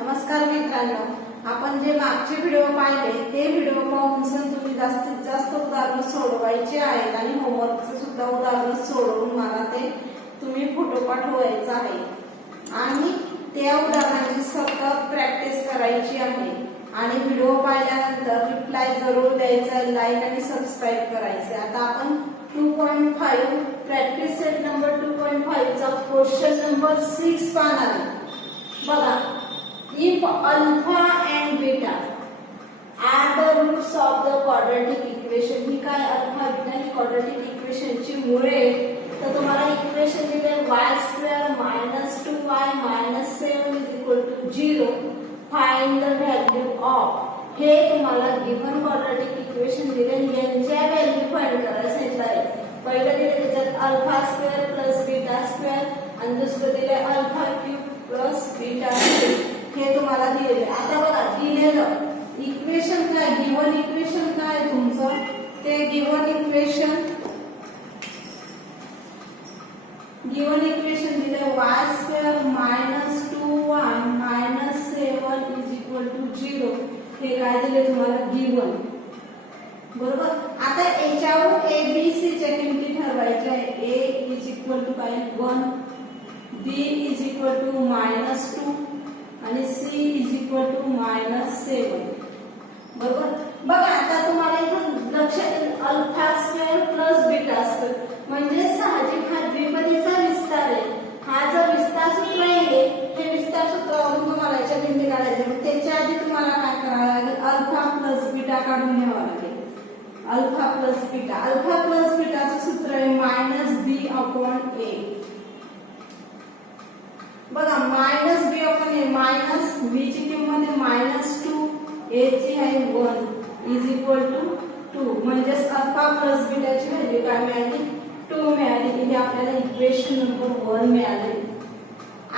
नमस्कार मित्रांनो, आपण जे मागचे व्हिडिओ पाहिले ते व्हिडिओ पाहून तुम्ही जास्तीत जास्त उदाहरण सोडवायचे आहेत आणि होमवर्कचे सुद्धा उदाहरण सोडवून मला ते तुम्ही फोटो पाठवायचा आहे आणि त्या उदाहरणाची सतत प्रॅक्टिस करायची आहे आणि व्हिडिओ पाहिल्यानंतर रिप्लाय जरूर द्यायचा, लाईक आणि सबस्क्राइब करायचे। आता आपण 2.5 प्रॅक्टिस सेट नंबर 2.5 चा क्वेश्चन नंबर 6 पाहणार आहे। बघा, if alpha and beta are the roots of the quadratic equation, ही काय अल्फा बीटा ही quadratic equation ची मुळे, तर तुम्हाला इक्वेशन दिले y² - 2y - 7 = 0, find the value of. हे तुम्हाला गिवन quadratic equation दिले, यांच्या व्हॅल्यू फाइंड करायचं आहे। पहिलं दिले त्याच्यात α² + β² आणि दुसरं दिले α³ + β², हे तुम्हाला दिलेले। आता बघा, दिलेलं इक्वेशन काय, गिवन इक्वेशन काय तुमचं, ते गिवन इक्वेशन दिले y² - 2y - 7 = 0, हे काय दिले तुम्हाला गिवन, बरोबर। आता याच्यावर a b c च्या किमती ठरवायच्या आहे। a = काय 1, b = -2 आणि c = -7, बरोबर। बघा, आता तुम्हाला इथं लक्षात α² + β² म्हणजे साहजिक हा द्विपदीचा विस्तार आहे। हा जो विस्तार सूत्र आहे, हे विस्तार सूत्रावरून तुम्हाला याच्या किमती काढायच्या, मग त्याच्या आधी तुम्हाला काय करावं लागेल, α + β काढून घ्यावं लागेल। α + β चं सूत्र आहे -b/a। बघा, -b/a b ची किंमत आहे -2, a ची आहे 1 = 2, म्हणजे α + β ची व्हॅल्यू काय मिळाली, 2 मिळाली। हे आपल्याला इक्वेशन नंबर 1 मिळाले।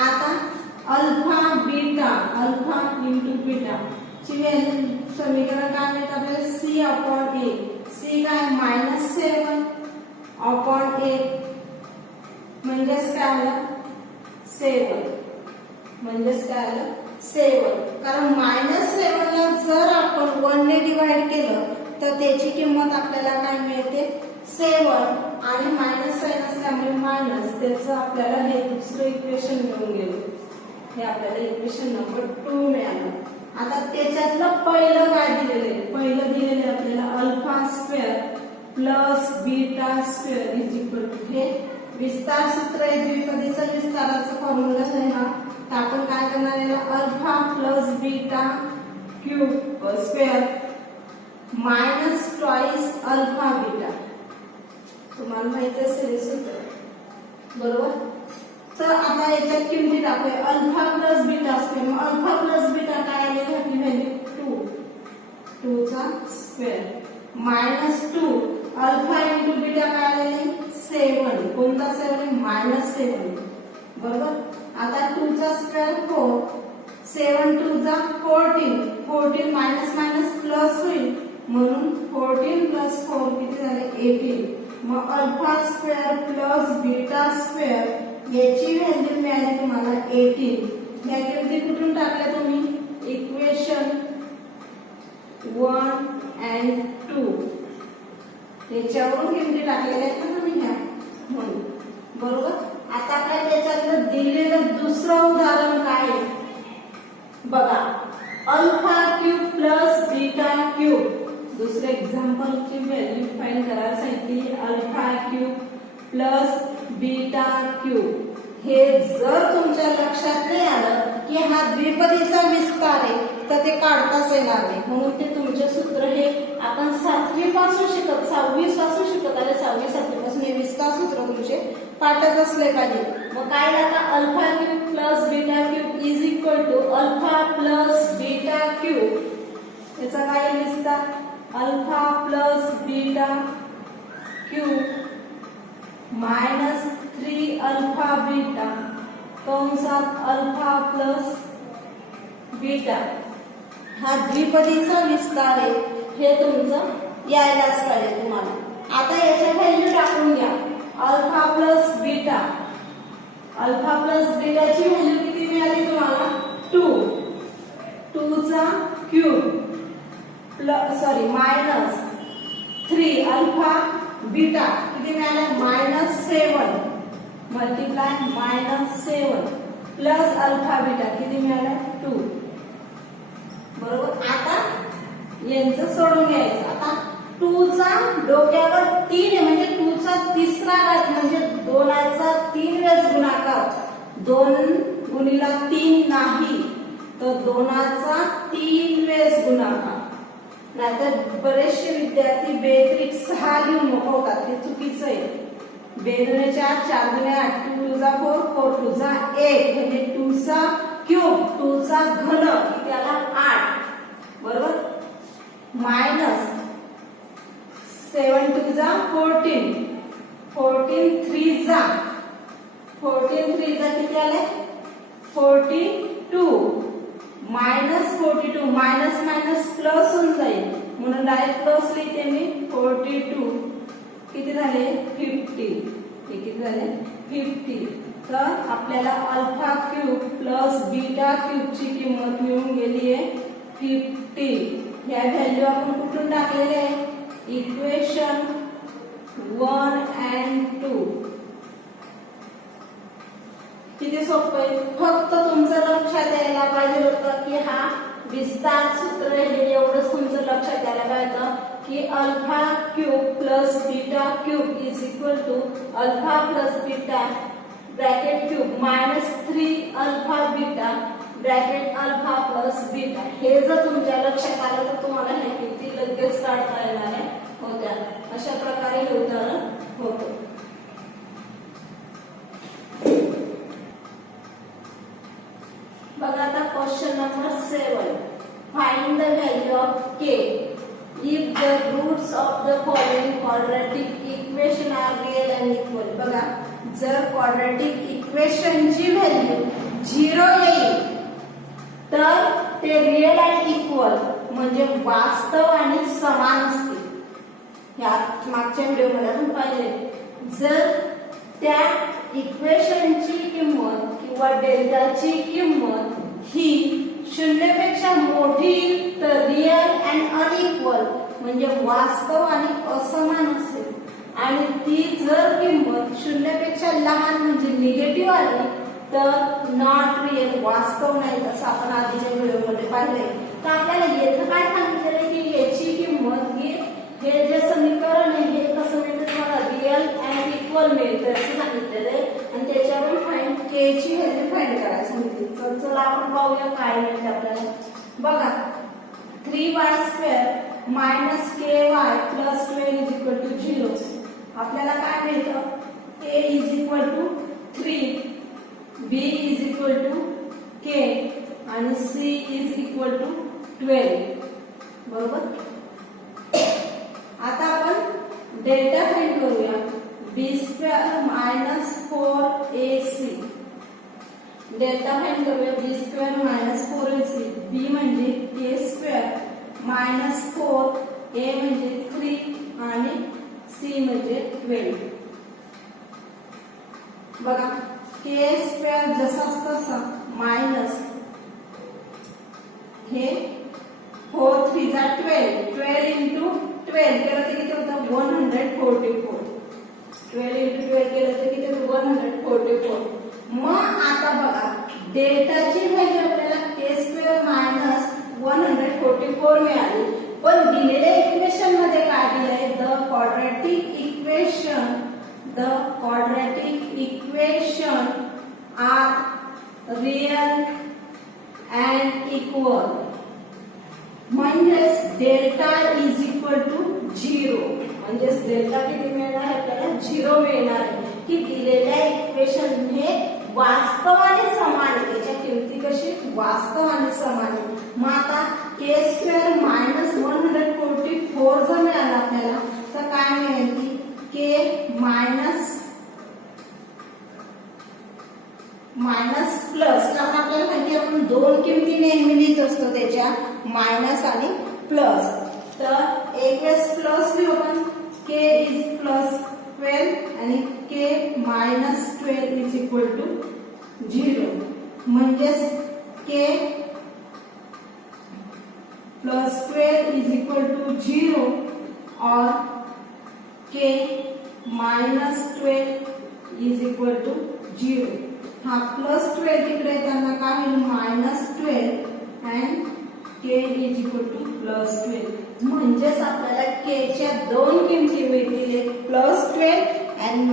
आता अल्फा × बीटा ची व्हॅल्यू समीकरण काय मिळतं आपल्याला, c/a, c काय -7/a, म्हणजेच काय आलं 7, म्हणजेच काय आलं 7, कारण -7 ला जर आपण 1 ने डिवाइड केलं तर त्याची किंमत आपल्याला काय मिळते 7, आणि मायनस साइन असल्यामुळे मायनस, त्याचं आपल्याला हे दुसरं इक्वेशन मिळून गेलं, हे आपल्याला इक्वेशन नंबर 2 मिळालं। आता त्याच्यातलं पहिलं काय दिलेलं आहे, पहिलं दिलेलं आहे आपल्याला α² + β², हे विस्तार सूत्र आहे, द्विपदीचा विस्ताराचा फॉर्म्युला आहे हा। तर आपण काय करणार आहे, α + β³ स्क्वेअर -2 α⁵ तुम्हाला माहिती असेल हे सूत्र, बरोबर। तर आता याच्यात किमती टाकूया, α + β², मग α + β काय आले, ह्याची व्हॅल्यू 2 चा स्क्वेअर -2 α × β काय आले 7, कोणता 7 -7, बरोबर। आता 2 चा स्क्वेअर 4, 7 × 2 = 14, 14 मायनस प्लस होईल, म्हणून 14 + 4 किती झाले 18, मग α² + β² याची व्हॅल्यू मिळाली तुम्हाला 18। या किमती कुठून टाकल्या तुम्ही, इक्वेशन 1 आणि 2 याच्यावरून किमती टाकलेल्या आहेत ना तुम्ही ह्या, म्हणून, बरोबर। आता आपल्याला त्याच्यातलं दिलेलं दुसरं उदाहरण काय आहे, बघा, α³ + β³, दुसरे एक्झाम्पल ची व्हॅल्यू फाइंड करायला सांगितली, α³ + β³। हे जर तुमच्या लक्षात नाही आलं की हा द्विपदीचा विस्तार आहे तर ते काढताच येणार नाही, म्हणून ते तुमचे सूत्र हे आपण 7वी पासून शिकत, 6वी पासून शिकत आले, 6वी 7वी पासून हे विस्तार सूत्र तुमचे पाठच असले पाहिजे। मग काय झालं, α³ + β³ α + β³, याचा काय विस्तार, α + β³ -3α⁵ कंसात α + β, हा द्विपदीचा विस्तार आहे, हे तुमचं यायलाच पाहिजे तुम्हाला। आता याच्या व्हॅल्यू टाकून घ्या, α + β ची व्हॅल्यू किती मिळाली तुम्हाला 2, 2 चा क्यूब मायनस 3 अल्फा बीटा किती मिळालं -7 मल्टिप्लाय -7 प्लस अल्फा बीटा किती मिळालं 2 बरोबर. आता यांचं सोडून घ्यायचं. आता 2 चा डोक्यावर 3 आहे म्हणजे 2 चा तिसरा घात म्हणजे 2 चा 3 वेळेस गुणाकार 2 गुणिला 3 नाही तर 2 चा 3 वेळेस गुणाकार. नाहीतर बरेचसे विद्यार्थी बेत्रिक 6 घेऊन मोकवतात ते चुकीचं आहे. 2 दुणे 4 4 दुणे 8 2 टू जा 4 4 टू जा 8 म्हणजे 2 चा क्यूब 2 चा घन किती आला 8 बरोबर. मायनस 7 टू जा 14 14 3 जा किती आले 42 मायनस 42 मायनस मायनस प्लस होऊन जाईल म्हणून डायरेक्ट प्लस लिहिते मी 42 किती झाले 50 हे किती झाले 50. तर आपल्याला alpha cube plus beta cube ची किंमत मिळून गेली आहे 50. या व्हॅल्यू आपण कुठून टाकलेले आहे इक्वेशन 1 and 2. किती सोपं आहे. फक्त तुमचं लक्षात यायला पाहिजे होतं की हा विस्तार सूत्र हे एवढंच तुमचं लक्षात यायला पाहिजे की alpha cube plus beta cube is equal to alpha plus beta bracket cube -3 alpha beta bracket alpha plus beta. हे जर तुमच्या लक्षात आलं तर तुम्हाला हे किती लगेच काढता येणार होत्या. अशा प्रकारे हे उदाहरण होतं. बघा आता question number 7. Find the value of k if the roots of the following quadratic equation are real and equal. बघा जर quadratic equation ची व्हॅल्यू 0 येईल तर ते रिअल आणि इक्वल म्हणजे वास्तव आणि समान असतील. या मागच्या व्हिडिओमध्ये आपण पाहिले. जर त्या इक्वेशनची किंमत किंवा डेल्टाची किंमत ही 0 पेक्षा मोठी तर रिअल अँड अनइक्वल म्हणजे वास्तव आणि असमान असेल आणि ती जर किंमत 0 पेक्षा लहान म्हणजे निगेटिव्ह आली तर नॉट रिअल वास्तव नाही असं आपण आधीच्या व्हिडिओमध्ये पाहिले. तर आपल्याला येथे काय सांगितलेलं की याची किंमत ही हे जे समीकरण आहे हे कसं मिळतं तुम्हाला रिअल अँड इक्वल मिळतं असं सांगितलेलं आहे आणि त्याच्यावरून फाइंड के ची व्हॅल्यू फाइंड करायला सांगितली. तर चला आपण पाहूया काय मिळतं आपल्याला. बघा 3y² -ky प्लस 12 0. आपल्याला काय मिळतं a = 3 b = k आणि c = 12 बरोबर. आता आपण डेल्टा फाइंड करूया. b² -4ac डेल्टा फाइंड करूया. b² -4ac b म्हणजे k² -4 a म्हणजे 3 आणि c म्हणजे 12. बघा k² जसाच तसा मायनस हे 4 3 जा 12 12 into 12 केलं तर किती होतं 144. 12 into 12 केलं तर किती होतं 144. मग आता बघा डेल्टाची व्हॅल्यू आपल्याला k² -144 मिळाली. पण दिलेल्या इक्वेशन मध्ये काय दिलंय the quadratic equation are real and equal म्हणजेच डेल्टा इज इक्वल टू 0 म्हणजेच डेल्टा किती मिळणार आहे आपल्याला 0 मिळणार आहे की दिलेल्या इक्वेशन हे वास्तव आणि समान आहे. त्याच्या किमती कशी वास्तव आणि समान आहे. मग आता k² -144 जर मिळाला आपल्याला तर काय मिळेल की k मायनस प्लस. कारण आपल्याला माहिती आपण दोन किमती नेहमी लिहित असतो त्याच्या मायनस आणि प्लस. तर एक वेळेस प्लस लिहू आपण k इज +12 आणि k -12 इज इक्वल टू 0 म्हणजेच k plus 12 is equal to 0 और k minus 12 is equal to 0. हा प्लस 12 तिकडे येताना काय होईल minus 12 and k is equal to plus 12. म्हणजेच आपल्याला k च्या दोन किमती मिळतील, एक प्लस 12 अँड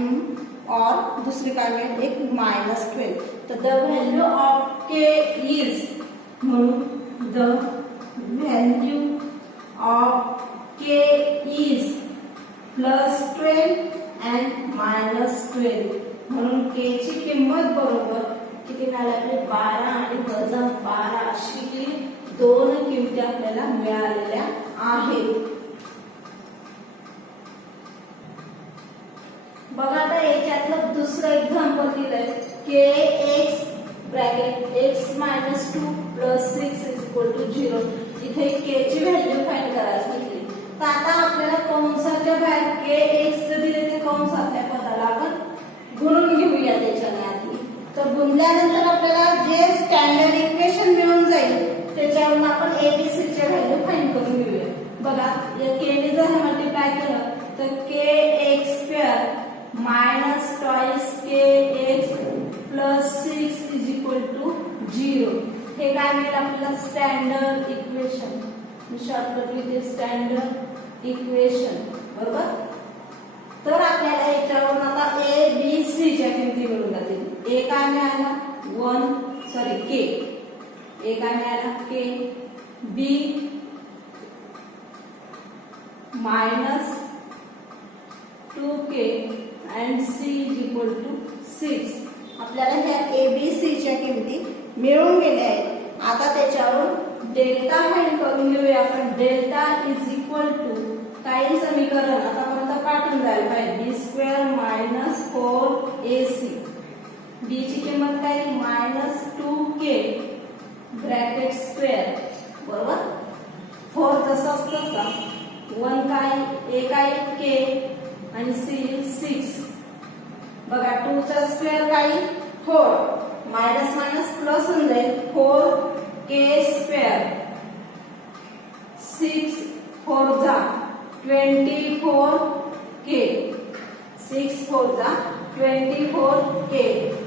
और दुसरी काय मिळेल एक मायनस 12. तर the value of k is, म्हणून the value of k is plus 12 and minus 12. म्हणून k ची किंमत बरोबर किती झाली आपली 12 आणि वजा 12 अशी दोन किमती आपल्याला मिळालेल्या आहेत. बघा आता याच्यातलं दुसरं एक्झाम्पल दिलंय kx bracket x minus 2 plus 6 is equal to 0. इथे k ची व्हॅल्यू फाइंड करायची आहे. तर आता आपल्याला कंसाच्या बाहेर kx जर दिले ते कंसातल्या पदाला आपण गुणून घेऊया त्याच्याने आधी. तर गुणल्यानंतर आपल्याला जे स्टँडर्ड इक्वेशन मिळून जाईल त्याच्यावरून आपण abc च्या व्हॅल्यू फाइंड करून घेऊया. बघा या k ने जर मल्टिप्लाय केलं तर kx² minus twice kx plus 6 is equal to 0. हे काय मिळेल आपल्याला स्टँडर्ड इक्वेशन. शॉर्टकट लिहिते स्टँडर्ड इक्वेशन, बरोबर. तर आपल्याला याच्यावरून आता a b c च्या किमती मिळून जातील. a काय मिळाला k. a काय मिळाला k. b minus 2k and c is equal to 6. आपल्याला ह्या abc च्या किमती मिळून गेल्या आहेत. आता त्याच्यावरून डेल्टा फाइंड करून घेऊया आपण. डेल्टा इज इक्वल टू काही समीकरण आतापर्यंत पाठवून जायला पाहिजे b² मायनस 4ac. b ची किंमत काय मायनस 2k ब्रॅकेट स्क्वेअर, बरोबर. 4 जसं असतं 1 काय a काय k आणि c 6. बघा 2 चा स्क्वेअर काय 4 मायनस मायनस प्लस होऊन जाईल 4k² 6 4 जा 24k 6 4 जा 24k.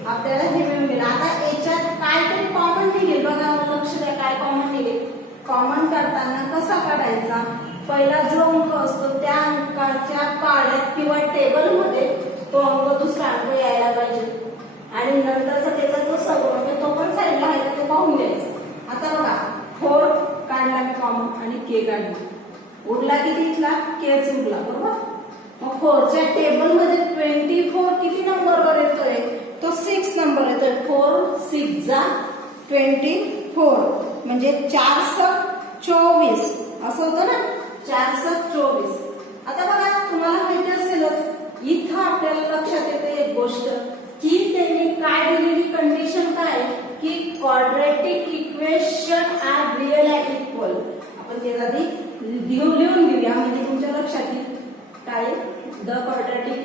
आपल्याला हे मिळेल. आता याच्यात काहीतरी कॉमन निघेल. बघा लक्ष द्या काय कॉमन निघेल. कॉमन करताना कसा काढायचा, पहिला जो अंक असतो त्या अंकाच्या पाड्यात किंवा टेबल मध्ये तो अंक दुसरा अंक यायला पाहिजे आणि नंतरचा त्याचा जो सगळं तो पण साईडला आहे ते पाहून घ्यायचं. आता बघा 4 काढला मी कॉमन आणि k काढली. उरला किती इथला kच उरला, बरोबर. मग 4 च्या टेबल मध्ये 24 किती नंबरवर येतोय तो 6 नंबर येतोय. 4 6 जा 24 म्हणजे 4 × 24 असं होतं ना. 4 × 24. आता बघा तुम्हाला माहिती असेलच इथं आपल्याला लक्षात येते एक गोष्ट की त्यांनी काय दिलेली कंडिशन काय की quadratic equation are real and equal. आपण ते आधी लिहून घेऊया म्हणजे तुमच्या लक्षात येईल काय the quadratic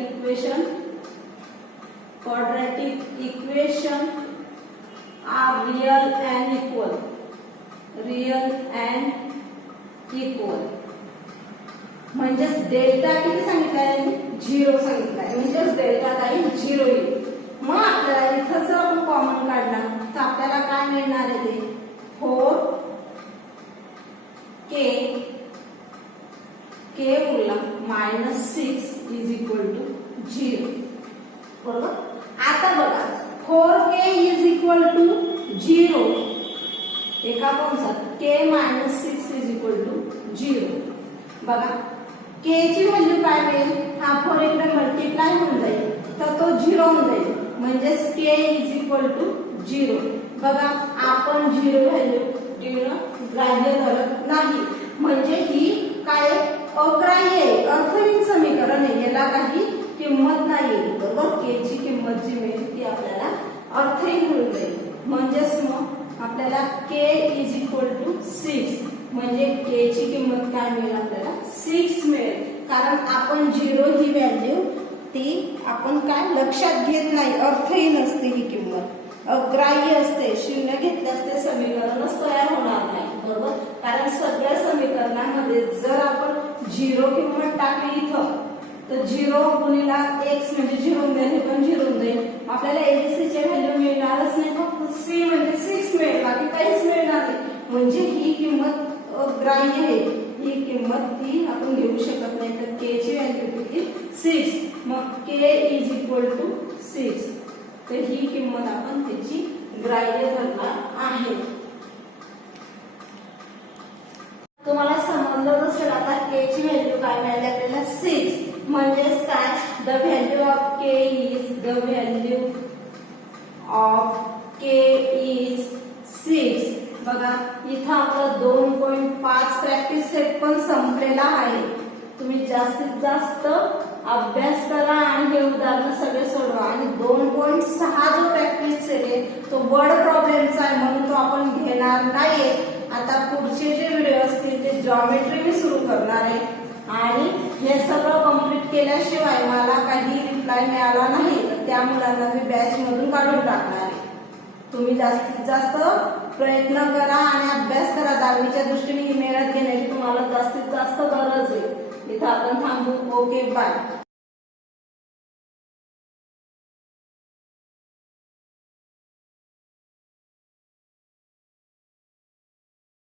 equation are real and equal. म्हणजेच डेल्टा किती सांगितलाय 0 सांगितलाय म्हणजेच डेल्टा काही 0 येईल. मग आपल्याला इथं जर आपण कॉमन काढला तर आपल्याला काय मिळणार आहे ते 4k उरला मायनस 6 इज इक्वल टू 0, बरोबर. आता बघा 4k इज इक्वल टू 0 एका कंसात k minus 6 is equal to 0. बघा k ची व्हॅल्यू काय मिळेल. हा 4 इकडे मल्टिप्लाय होऊन जाईल तर तो 0 होऊन जाईल म्हणजेच k इज इक्वल टू 0. बघा आपण 0 व्हॅल्यू ग्राह्य धरत नाही म्हणजे ही काय अग्राह्य आहे, अर्थहीन समीकरण आहे. याला काही किंमत नाही, बरोबर. k ची किंमत जी मिळेल ती आपल्याला अर्थहीन होऊन जाईल. म्हणजेच मग आपल्याला k इज इक्वल टू 6 म्हणजे k ची किंमत काय मिळेल आपल्याला 6 मिळेल. कारण आपण 0 ही व्हॅल्यू ती आपण काय लक्षात घेत नाही, अर्थहीन असते ही किंमत, अग्राह्य असते. 0 घेतल्यास ते समीकरणच तयार होणार नाही, बरोबर. कारण सगळ्या झिरो किंमत टाकली इथं तर 0 गुणिला x म्हणजे 0 मिळेल, हे पण 0 जाईल. आपल्याला ABC ची व्हॅल्यू मिळणारच नाही, फक्त C म्हणजे 6 मिळेल, बाकी काहीच मिळणार नाही. म्हणजे ही किंमत अग्राह्य आहे, ही किंमत ती आपण घेऊ शकत नाही. तर k ची व्हॅल्यू किती 6. मग k इज इक्वल टू 6. तर ही किंमत आपण त्याची ग्राह्य धरणार आहे. तुम्हाला समजलं असेल आता k ची व्हॅल्यू काय मिळाली आपल्याला 6. म्हणजेच काय, the value of k is the value of k is 6. बघा इथं आपलं 2.5 प्रॅक्टिस सेट पण संपलेला आहे. तुम्ही जास्तीत जास्त अभ्यास करा आणि हे उदाहरण सगळे सोडवा. आणि 2.6 जो प्रॅक्टिस सेट आहे तो वर्ड प्रॉब्लेमचा आहे, म्हणून तो आपण घेणार नाहीये. आता पुढचे जे व्हिडिओ असतील ते जॉमेट्री मी सुरू करणार आहे. आणि हे सगळं कंप्लीट केल्याशिवाय मला काही रिप्लाय मिळाला नाही तर त्या मुलांना मी बॅच मधून काढून टाकणार आहे. तुम्ही जास्तीत जास्त प्रयत्न करा आणि अभ्यास करा. 10वीच्या दृष्टीने ही मेहनत घेण्याची तुम्हाला जास्तीत जास्त गरज आहे. इथं आपण थांबू. Okay, bye.